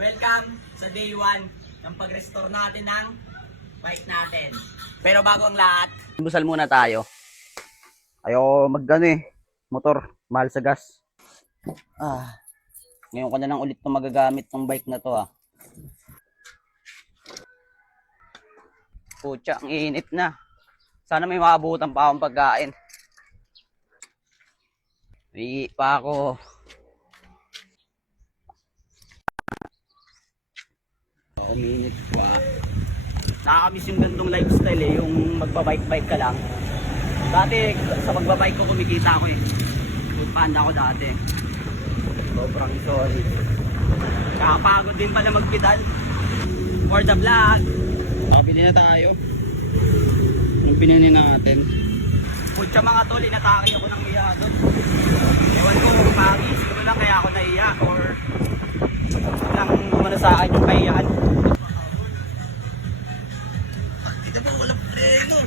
Welcome sa day 1 ng pag-restore natin ng bike natin. Pero bago ang lahat, busal muna tayo. Ayaw motor, mahal sa gas. Ngayon ko na lang ulit na magagamit ng bike na to Pucha, ang init na. Sana may maabutan pa akong pagkain. May pa ako. Uminit pa. Nakakamiss yung gantong lifestyle yung magbabike-bike ka lang. Dati sa magbabike ko kumikita ako Food panda ko dati. Sobrang solid. Kakapagod din pala magpedal. For the vlog. Nakabili na tayo. Yung binili natin. Pucha mga tol, inatake ako ng iya doon. Ewan ko kung pangis. Ano lang kaya ako naiya or lang umano sa akin yung kaiyan. Dito po walang preno.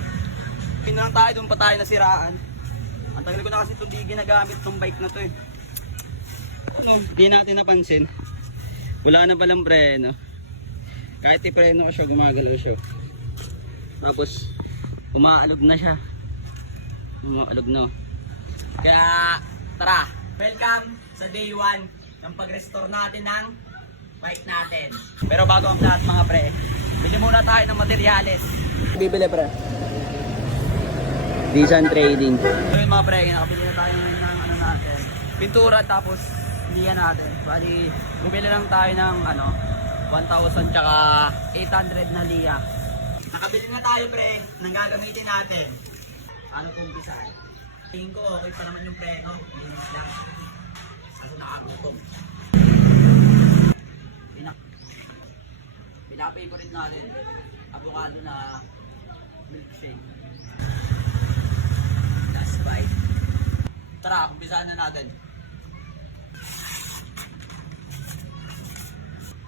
Pinulang tayo, doon pa tayo nasiraan. Ang tagal ko na kasi ito di ginagamit ng bike na to Di natin napansin. Wala na palang preno. Kahit i-preno ko siya, gumagalaw siya. Tapos umaalog na siya. Umaalog na. Kaya tara, welcome sa day 1 ng pag-restore natin ng bike natin. Pero bago ang lahat mga pre, bili muna tayo ng materyales. Bibili pre. Decent trading. So yun mga pre, nakabili na tayo ng ano natin. Pintura tapos liya natin. Bali, bumili lang tayo ng 1,000 tsaka 800 na liya. Nakabili na tayo pre, nang gagamitin natin. Ano kung umpisahan? Tingin ko okay pa naman yung preno. Linis lang. Kasi nakagutom. Pinaka-favorite natin. Avocado na milkshake. Last bite. Tara, umpisahan na natin.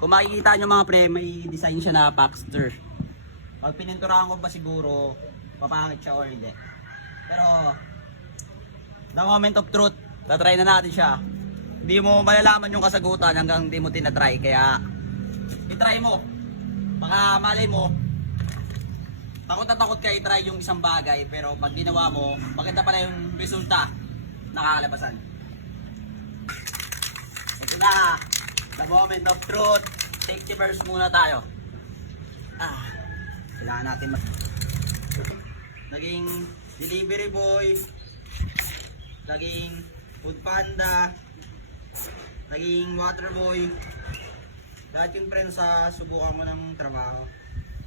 Kung makikita nyo mga pre, may design siya na Paxter. Pag pininturahan ko ba siguro, papangit siya or hindi. Pero, the moment of truth, tatry na natin siya. Hindi mo malalaman yung kasagutan hanggang hindi mo tinatry. Kaya, itry mo. Baka malay mo, takot na takot ka itry yung isang bagay. Pero pag ginawa mo, maganda pala yung resulta nakakalabasan. Ito na, the moment of truth. Safety first muna tayo. Kailangan natin naging delivery boy, naging food panda, naging water boy. Lahat yung pre sa subukan ko ng trabaho.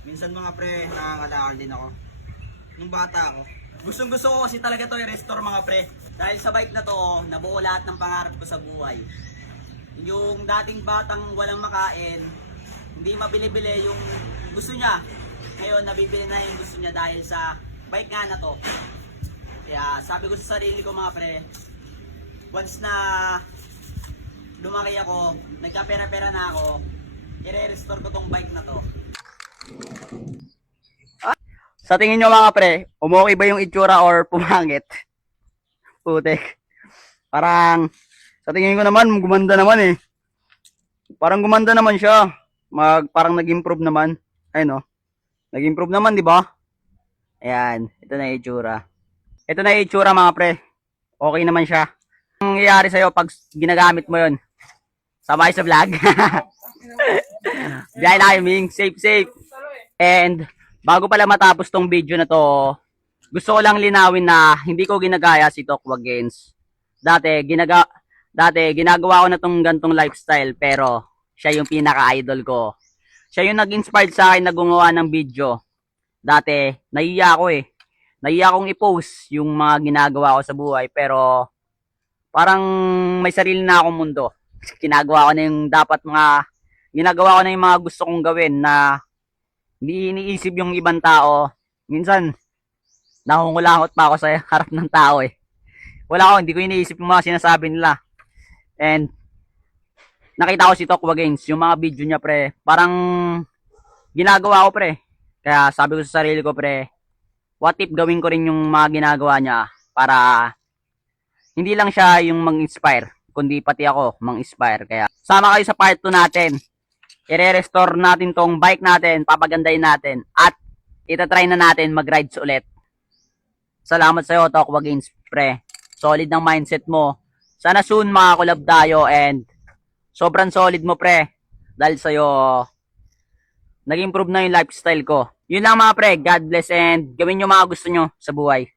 Minsan mga pre, nakakalakal din ako. Nung bata ako. Gustong gusto ko kasi talaga to i-restore mga pre. Dahil sa bike na to, nabuo lahat ng pangarap ko sa buhay. Yung dating batang walang makain, hindi mabili-bili yung gusto niya. Ngayon, nabibili na yung gusto niya dahil sa bike nga na to. Kaya sabi ko sa sarili ko mga pre, once na lumaki ako, nagkapera-pera na ako, i-restore ko tong bike na to. Sa tingin nyo mga pre, umokay ba yung itsura or pumangit? Putek. Parang, sa tingin ko naman, gumanda naman Parang gumanda naman siya. Parang nag-improve naman. Ayun nag-improve naman, di ba? Ayan, ito na yung itsura. Ito na yung itsura mga pre. Okay naman siya. Ang nangyayari sa'yo pag ginagamit mo yun? Sabay sa vlog. Biyahe na kayo, Ming. Safe. And, bago pala matapos tong video na to, gusto ko lang linawin na hindi ko ginagaya si Tokwa Gains. Dati, ginagawa ko na tong gantong lifestyle, pero siya yung pinaka-idol ko. Siya yung nag-inspired sa akin na gumawa ng video. Dati, nahiya ako Nahiya akong i-post yung mga ginagawa ko sa buhay, pero parang may sarili na akong mundo. Ginagawa ko na yung ginagawa ko na yung mga gusto kong gawin na hindi iniisip yung ibang tao. Minsan, nangungulangot pa ako sa harap ng tao hindi ko iniisip yung mga sinasabi nila. And, nakita ko si Tokwa Gains, yung mga video niya pre, parang ginagawa ko pre. Kaya sabi ko sa sarili ko pre, what if gawin ko rin yung mga ginagawa niya para hindi lang siya yung mang-inspire, kundi pati ako mang-inspire. Kaya sama kayo sa part 2 natin. i-restore natin tong bike natin, papagandahin natin, at itatry na natin mag-rides ulit. Salamat sa'yo, Tokwa Games, pre. Solid ng mindset mo. Sana soon makakolab tayo and sobrang solid mo, pre. Dahil sa'yo, nag-improve na yung lifestyle ko. Yun lang mga pre, God bless and gawin nyo mga gusto nyo sa buhay.